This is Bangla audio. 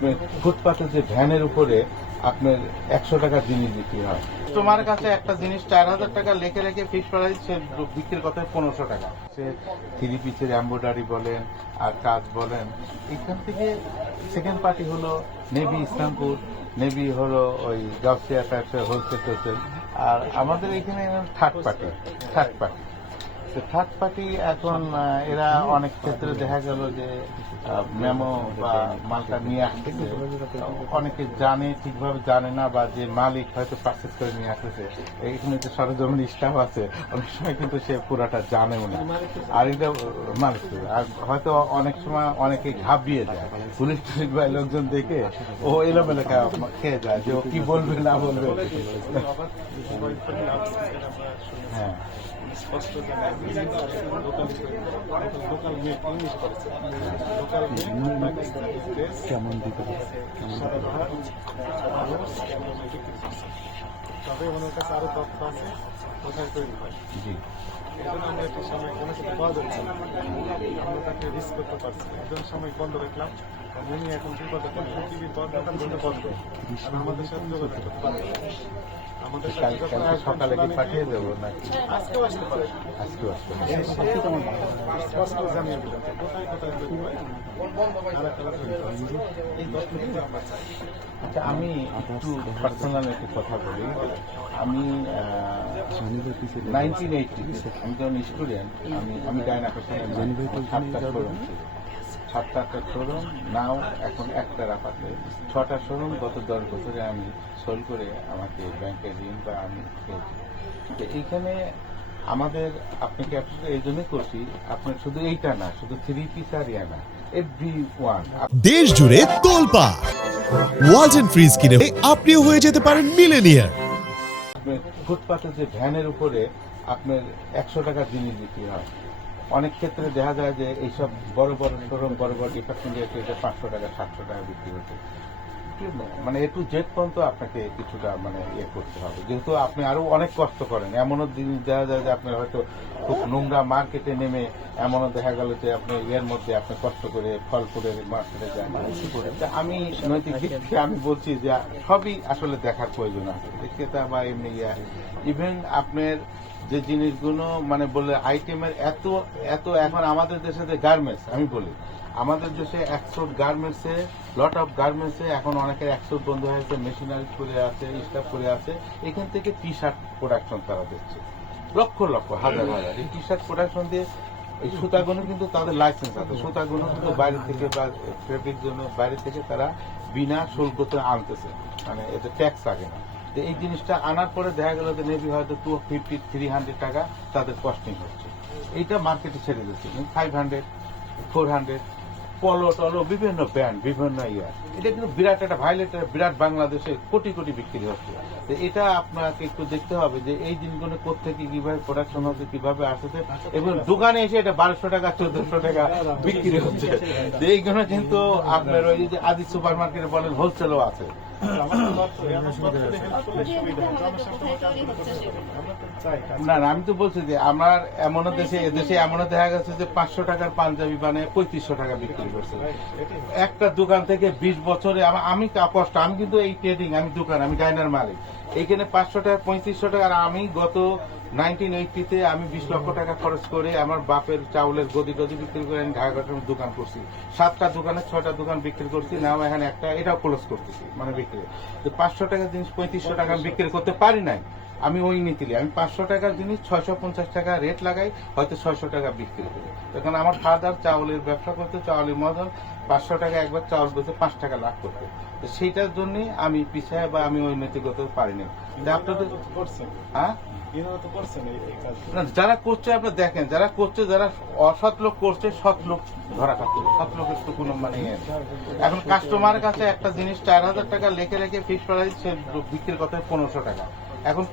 আপনার ফুটপাতে যে ভ্যানের উপরে আপনার 100 টাকার জিনিস বিক্রি হয়, তোমার কাছে একটা জিনিস 4000 টাকা লেখে রেখে ফিক্স প্রাইস সে বিক্রির কথা 1500 টাকা। সে থ্রি পিসের এমব্রয়ডারি বলেন আর কাজ বলেন, এখান থেকে সেকেন্ড পার্টি হলো নেভি ইসলামপুর, নেভি হলো ওই গাউসিয়া টাইপসের হোলসেল টোলসেল, আর আমাদের এখানে থার্ড পার্টি এখন এরা অনেক ক্ষেত্রে দেখা গেল যে মেমো বা মালটা নিয়ে আসছে, অনেকে জানে ঠিকভাবে জানে না, বা যে মালিক হয়তো পারচেস করে নিয়ে আসতেছে, এখানে যে সরজমিন স্টাফ আছে অনেক সময় কিন্তু সে পুরাটা জানেও না। আর এটা মালিক আর হয়তো অনেক সময় অনেকে ঘাবড়িয়ে যায়, পুলিশ টুলিশ বা লোকজন দেখে ও এলোমেলো খেয়ে যায় যে ও কি বলবে না বলবে। হ্যাঁ, স্পষ্ট কেমন দিতে তবে ওনার কাছে আরো তথ্য আছে কোথায় তৈরি হয়। এখন আমরা একটা সময় কোনো কিছু পাওয়া যাচ্ছে না, আমরা তাকে রিস্ক করতে পারছি, একজন সময় বন্ধ রাখলাম, উনি এখন বিপদে পৃথিবীর পর দোকান বন্ধ, আর আমাদের সাথে যোগাযোগ করতে পারবে। আমাদের সাথে সকালে কি পাঠিয়ে দেবো নাকি? আজকেও আসতে পারে, স্পষ্ট জানিয়ে দিলাম কোথায় কোথায় তৈরি হয়, এই তথ্যগুলো আমরা চাই। আচ্ছা, আমি একটু পার্সোনাল একটু কথা বলি। আমি 1980 আমি যখন স্টুডেন্ট, আমি ডাইনাকের সঙ্গে 7-8টা শোরুম নাও, এখন একটা রাখাতে 6টা শোরুম গত 10 বছরে আমি সোল করে আমাকে ব্যাংকের ঋণ বা আমি খেয়েছি। তো এইখানে আমাদের আপনাকে এই জন্যই করছি, আপনার শুধু এইটা না, শুধু থ্রি পিস আর ইয়া না, এভরি ওয়ান দেশ জুড়ে তোলপা ওয়ালটন ফ্রিজ কিনে আপনিও হয়ে যেতে পারেন মিলেনিয়ার। ফুটপাতে যে ভ্যানের উপরে আপনার 100 টাকার জিনিস বিক্রি হয়, অনেক ক্ষেত্রে দেখা যায় যে এইসব বড় বড় শোরুম, বড় বড় ডিপার্টমেন্টে এটা 500 টাকা 700 টাকা বিক্রি হচ্ছে। মানে এ টু জেড পর্যন্ত আপনাকে কিছুটা মানে ইয়ে করতে হবে, যেহেতু আপনি আরো অনেক কষ্ট করেন। এমনও জিনিস দেখা যায় যে আপনার হয়তো খুব নোংরা মার্কেটে নেমে এমনও দেখা গেল যে আপনি ইয়ের মধ্যে আপনি কষ্ট করে ফলপুরের মার্কেটে যান। আমি নৈতিক দিক থেকে আমি বলছি যে সবই আসলে দেখার প্রয়োজন আছে, ক্রেতা বা এমনি ইভেন আপনার যে জিনিসগুলো মানে বলে আইটেমের এত এত এখন আমাদের দেশে যে গার্মেন্টস, আমি বলি আমাদের দেশে এক্সপোর্ট গার্মেন্টসে লট অফ গার্মেন্টসে এখন অনেকের এক্সপোর্ট বন্ধ হয়েছে, মেশিনারি করে আছে, স্টাফ করে আছে, এখান থেকে টি শার্ট প্রোডাকশন তারা দিচ্ছে লক্ষ লক্ষ হাজার হাজার। এই টি শার্ট প্রোডাকশন দিয়ে এই সুতাগুলো কিন্তু তাদের লাইসেন্স আছে, সুতাগুলো কিন্তু বাইরে থেকে বা ফেব্রিক জন্য বাইরে থেকে তারা বিনা শুল্কতে আনতেছে, মানে এতে ট্যাক্স লাগে না। তো এই জিনিসটা আনার পরে দেখা গেল যে মেবি হয়তো 250-300 টাকা তাদের কস্টিং হচ্ছে, এইটা মার্কেটে ছেড়ে দিচ্ছে 500-400 পলো টলো বিভিন্ন ব্র্যান্ড বিভিন্ন এটা কিন্তু বিরাট একটা ভাইলেট, বিরাট বাংলাদেশে কোটি কোটি বিক্রি হচ্ছে। তো এটা আপনাকে একটু দেখতে হবে যে এই জিনিসগুলো কোথেকে কিভাবে প্রোডাকশন হচ্ছে, কিভাবে আসছে, এবং দোকানে এসে এটা 1200 টাকা 1400 টাকা বিক্রি হচ্ছে। তো এইগুলো কিন্তু আপনার ওই যে আদি সুপার মার্কেটে বলেন হোলসেলও আছে। না না, আমি তো বলছি যে আমার এমনও দেশে এমনও দেখা গেছে যে 500 টাকার পাঞ্জাবি মানে 3500 টাকা বিক্রি করছে একটা দোকান থেকে। 20 বছরে আমি কষ্ট, আমি কিন্তু এই ট্রেডিং, আমি দোকান, আমি ডাইনার মালিক, এইখানে 500 টাকা 3500 টাকা। আর আমি গত 1980-তে আমি 20 লক্ষ টাকা খরচ করে আমার বাপের চাউলের গদি বিক্রি করে আমি ঢাকা দোকান করছি, 7টা দোকানে 6টা দোকান বিক্রি করছি, নাও এখানে একটা এটাও ক্লোজ করতেছি, মানে বিক্রি। তো 500 টাকার জিনিস 3500 টাকা আমি বিক্রি করতে পারি নাই, আমি ওই নীতিলি আমি 500 টাকার জিনিস 650 টাকা রেট লাগাই, হয়তো 600 টাকা বিক্রি করি। তখন আমার ফাদার চাউলের ব্যবসা করতে, চাউলের মজল 500 টাকা একবার চাউল বেঁচে 5 টাকা লাভ করতে। তো সেইটার জন্যই আমি পিছায় বা আমি ওই নৈতিকত পারিনি। আপনাদের হ্যাঁ যারা করছে আপনার দেখেন, যারা করছে, যারা অসৎ লোক করছে, সৎ লোক ধরা থাকছে, সৎ লোকের তো কোনো মানে এখন কাস্টমারের কাছে একটা জিনিস 4000 টাকা লেখে রেখে ফিক্স প্রাইস সে বিক্রির কথা 1500 টাকা, এখন